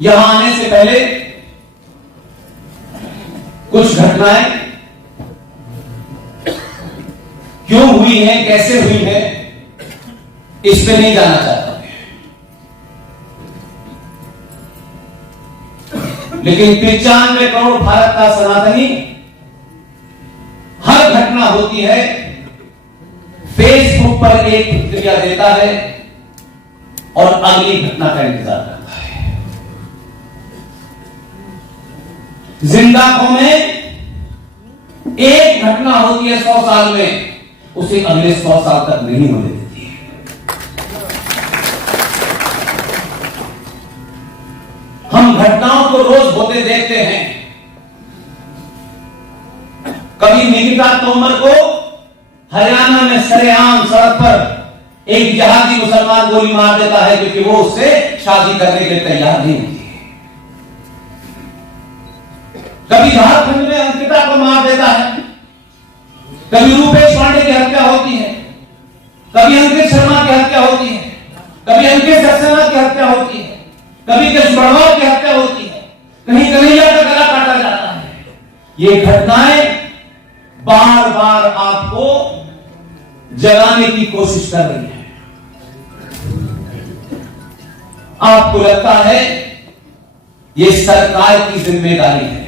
यहां आने से पहले कुछ घटनाएं क्यों हुई हैं, कैसे हुई हैं, इस पे नहीं जाना चाहता, लेकिन 95 करोड़ भारत का सनातनी हर घटना होती है, फेसबुक पर एक प्रतिक्रिया देता है और अगली घटना का इंतजार करता है। जिंदा कौमें एक घटना होती है 100 साल में, उसे अगले 100 साल तक नहीं होने देती है। हम घटनाओं को रोज होते देखते हैं। कभी निकिता तोमर को हरियाणा में सरेआम सड़क पर एक जिहादी मुसलमान गोली मार देता है क्योंकि वो उससे शादी करने के लिए तैयार नहीं होती है। कभी झारखंड में अंकिता को मार देता है, कभी रूपेश पांडे की हत्या होती है, कभी अंकित शर्मा की हत्या होती है, कभी अंकित सक्सेना की हत्या होती है, कभी कृष्ण बड़वाल की हत्या होती है, कहीं कन्हैया का गला काटा जाता है। ये घटनाएं बार बार आपको जगाने की कोशिश कर रही है। आपको लगता है ये सरकार की जिम्मेदारी है,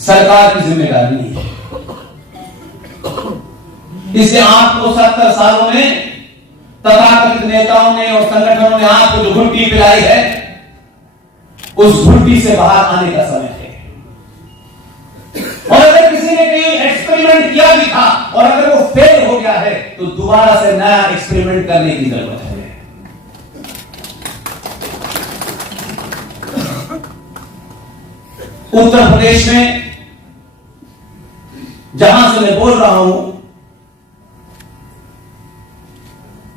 सरकार की जिम्मेदारी नहीं है। इससे आपको 70 सालों में तथाकथित नेताओं ने और संगठनों ने आपको जो घुट्टी पिलाई है, उस घुट्टी से बाहर आने का समय है। और अगर किसी ने कहीं एक्सपेरिमेंट किया भी था और अगर वो फेल हो गया है तो दोबारा से नया एक्सपेरिमेंट करने की जरूरत है। उत्तर प्रदेश में जहां से मैं बोल रहा हूं,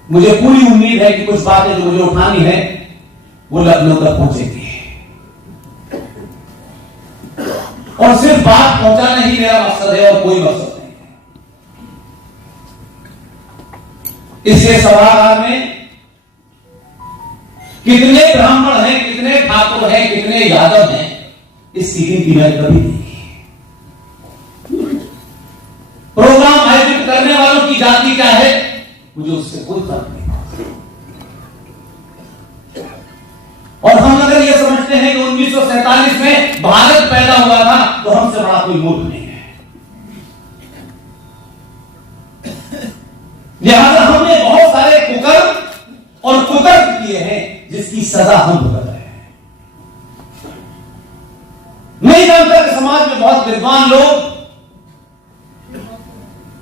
मुझे पूरी उम्मीद है कि कुछ बातें जो मुझे उठानी है वो लखनऊ तक पहुंचेगी। और सिर्फ बात पहुंचाना ही मेरा मकसद है और कोई मकसद नहीं है। इससे सभागार में कितने ब्राह्मण हैं, कितने ठाकुर हैं, कितने यादव हैं, इसकी गिनती मैंने कभी नहीं की। प्रोग्राम आयोजित करने वालों की जाति क्या है, मुझे उससे कोई फर्क नहीं पड़ता। और हम अगर यह समझते हैं कि 1947 में भारत पैदा हुआ था तो हमसे बड़ा कोई मूर्ख नहीं है। लिहाजा हमने बहुत सारे कुकर्म और कुतर्क किए हैं जिसकी सजा हम भुगत रहे हैं। नहीं जानता कि समाज में बहुत विद्वान लोग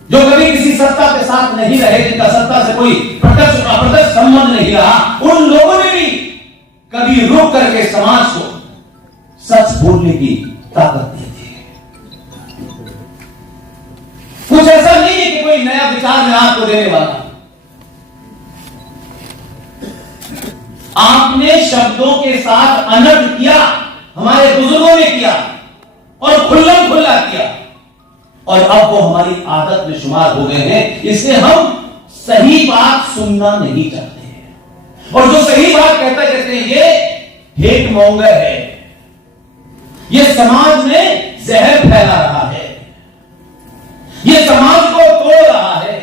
जो कभी किसी सत्ता के साथ नहीं रहे, जिनका सत्ता से कोई प्रत्यक्ष अप्रत्यक्ष संबंध नहीं रहा, उन लोगों ने भी कभी रुक करके समाज को सच बोलने की ताकत दी थी। कुछ ऐसा नहीं है कि कोई नया विचार मैं आपको देने वाला। आपने शब्दों के साथ अनर्थ किया, हमारे बुजुर्गों ने किया और खुल्लम खुल्ला किया, और अब वो हमारी आदत में शुमार हो गए हैं। इसलिए हम सही बात सुनना नहीं चाहते हैं, और जो सही बात कहते हैं ये हेट मॉन्गर है, ये समाज में जहर फैला रहा है, ये समाज को तोड़ रहा है।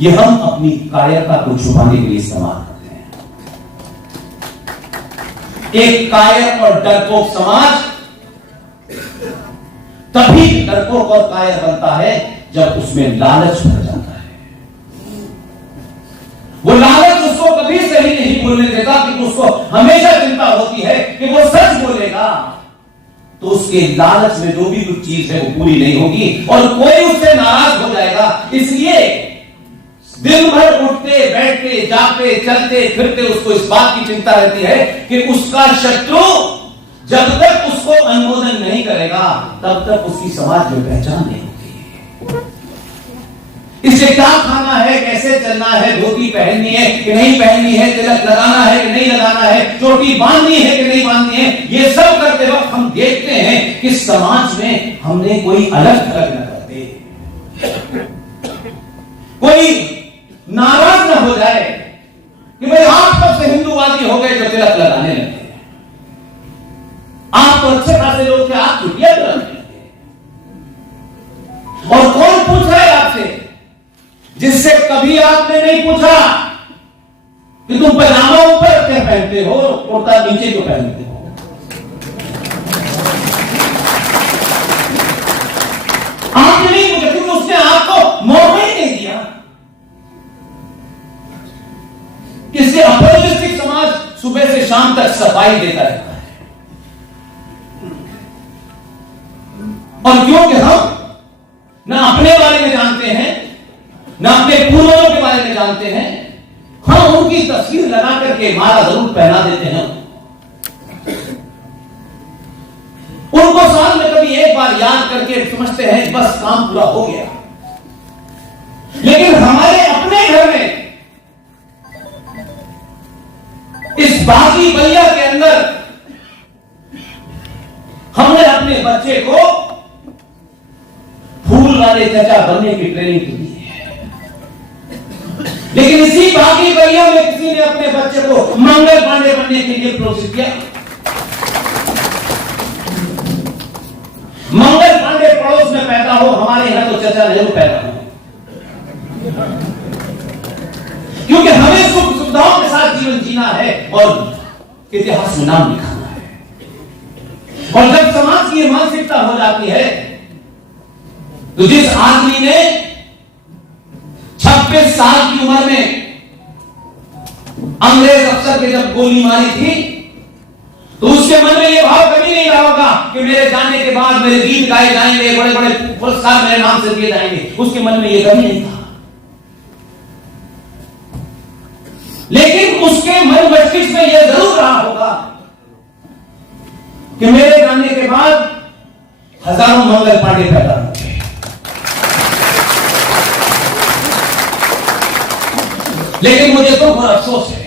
ये हम अपनी कायरता को छुपाने के लिए इस्तेमाल करते हैं। एक कायर और डरपोक समाज तभी डरपोक और कायर बनता है जब उसमें लालच भर जाता है। वो लालच उसको कभी सही नहीं बोलने देता, कि उसको हमेशा चिंता होती है कि वो सच बोलेगा तो उसके लालच में जो भी कुछ चीज है वो पूरी नहीं होगी और कोई उससे नाराज हो जाएगा। इसलिए दिन भर उठते बैठते जागते चलते फिरते उसको इस बात की चिंता रहती है कि उसका शत्रु जब तक उसको अनुमोदन नहीं करेगा तब तक उसकी समाज में पहचान नहीं होगी। इसे क्या खाना है, कैसे चलना है, धोती पहननी है कि नहीं पहननी है, तिलक लगाना है कि नहीं लगाना है, चोटी बांधनी है कि नहीं बांधनी है, ये सब करते वक्त हम देखते हैं कि समाज में हमने कोई अलग थलग न करते, कोई नाराज न हो जाए कि भाई आप कब से हिंदूवादी हो गए जो तिलक तो अच्छे खासे लोग थे, आप छुट्टियां कर रहे हैं। और कौन पूछ रहा है आपसे, जिससे कभी आपने नहीं पूछा कि तुम पजामा ऊपर क्या पहनते हो, कुर्ता नीचे क्यों पहनते हो। आपने नहीं पूछा क्योंकि उसने आपको मौका ही नहीं दिया। इसलिए अपोजिस्टिक समाज सुबह से शाम तक सफाई देता रहता है। और क्योंकि हम न अपने बारे में जानते हैं, न अपने पूर्वजों के बारे में जानते हैं, हम उनकी तस्वीर लगा करके माला जरूर पहना देते हैं। उनको साल में कभी एक बार याद करके समझते हैं बस काम पूरा हो गया। लेकिन हमारे अपने घर में इस बागी बलिया के अंदर हमने अपने बच्चे को फूल वाले चाचा बनने की ट्रेनिंग दी है। लेकिन इसी बागी बलिया में किसी ने अपने बच्चे को मंगल पांडे बनने के लिए प्रोत्साहित किया। मंगल पांडे पड़ोस में पैदा हो, हमारे यहां तो चाचा नेहरू पैदा हो, क्योंकि हमें सुख सुविधाओं के साथ जीवन जीना है और इतिहास में नाम लिखाना है। और जब समाज की मानसिकता हो जाती है तो जिस आदमी ने 26 साल की उम्र में अंग्रेज अफसर पे जब गोली मारी थी तो उसके मन में यह भाव कभी नहीं रहा होगा कि मेरे जाने के बाद मेरे गीत गाए जाएंगे, बड़े बड़े पुरस्कार मेरे नाम से दिए जाएंगे। उसके मन में यह कभी नहीं था। लेकिन उसके मन मस्तिष्क में यह जरूर रहा होगा कि मेरे जाने के बाद हजारों मंगल पांडे पैदा होंगे। लेकिन मुझे तो बहुत अफसोस है,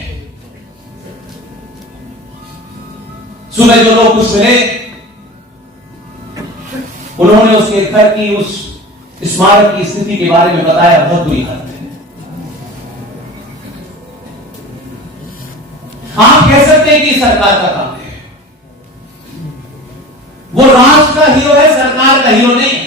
सुबह जो लोग कुछ मिले उन्होंने उसके घर की उस स्मारक की स्थिति के बारे में बताया, बहुत बुरी हालत है। आप कह सकते हैं कि सरकार का काम है, वो राष्ट्र का हीरो है, सरकार का हीरो नहीं।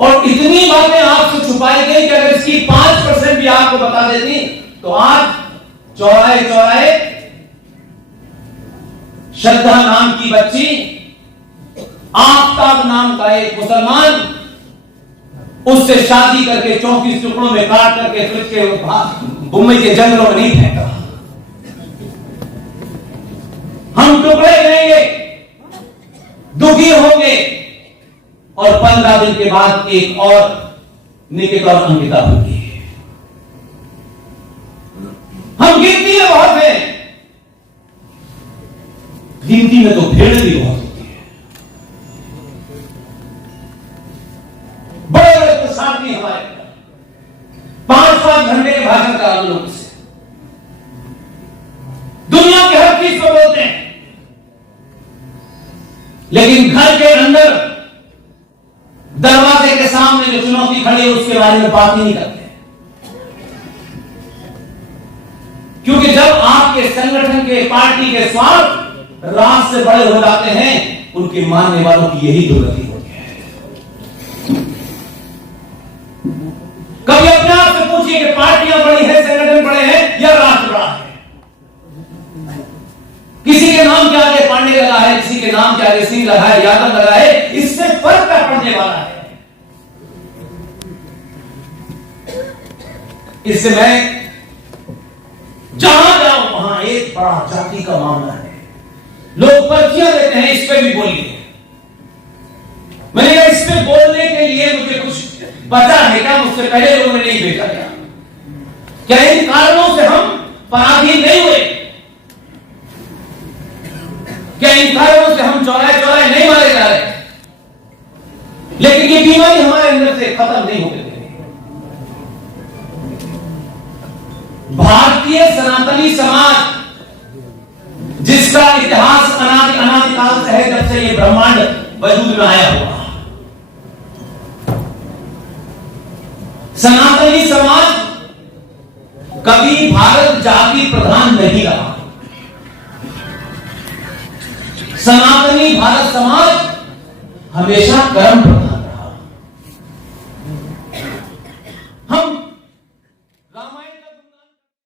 और इतनी बातें आपसे छुपाई गई कि अगर इसकी 5% भी आपको बता देती तो आज चौराहे चौराहे श्रद्धा नाम की बच्ची, आफ्ताब नाम का एक मुसलमान, उससे शादी करके 34 टुकड़ों में काट करके फिर के मुंबई के जंगलों में नहीं फेंका। हम टुकड़े रहेंगे, दुखी होंगे और 15 दिन के बाद एक और निकिता और अंकिता होगी। हम गिनती में बहुत हैं, गिनती में तो भीड़ भी बहुत होती है। बड़े बड़े प्रसादी हमारे 5-5 घंटे के भाषण करा लोग से दुनिया के हर चीज को बोलते हैं, लेकिन घर के अंदर दरवाजे के सामने जो चुनौती खड़ी है उसके बारे में बात ही नहीं करते। क्योंकि जब आपके संगठन के, पार्टी के स्वार्थ राज से बड़े हो जाते हैं, उनके मानने वालों की यही दुर्गति होती है। कभी अपने आप से पूछिए कि पार्टियां बड़ी है, संगठन बड़े हैं या राष्ट्र बड़ा है? किसी के नाम के आगे पांडे लगा है, किसी के नाम के आगे सिंह लगा है, यादव लगा है, इससे फर्क क्या पड़ने वाला है? इससे मैं जहां जाऊं वहां एक बड़ा जाति का मामला है। लोग पर्चियां देते हैं, इस पे भी बोलिए। मैंने कहा इस पे बोलने के लिए मुझे कुछ बचा है क्या? मुझसे पहले लोगों ने नहीं भेजा क्या? क्या इन कारणों से हम पराधीन नहीं हुए? क्या इन कारणों से हम चौराहे चौराहे नहीं मारे जा रहे? लेकिन ये बीमारी हमारे अंदर से खत्म नहीं होती। भारतीय सनातनी समाज, जिसका इतिहास अनादिकाल से है, जब से ये ब्रह्मांड वजूद में आया हुआ, सनातनी समाज कभी भारत जाति प्रधान नहीं रहा। सनातनी भारत समाज हमेशा कर्म प्रधान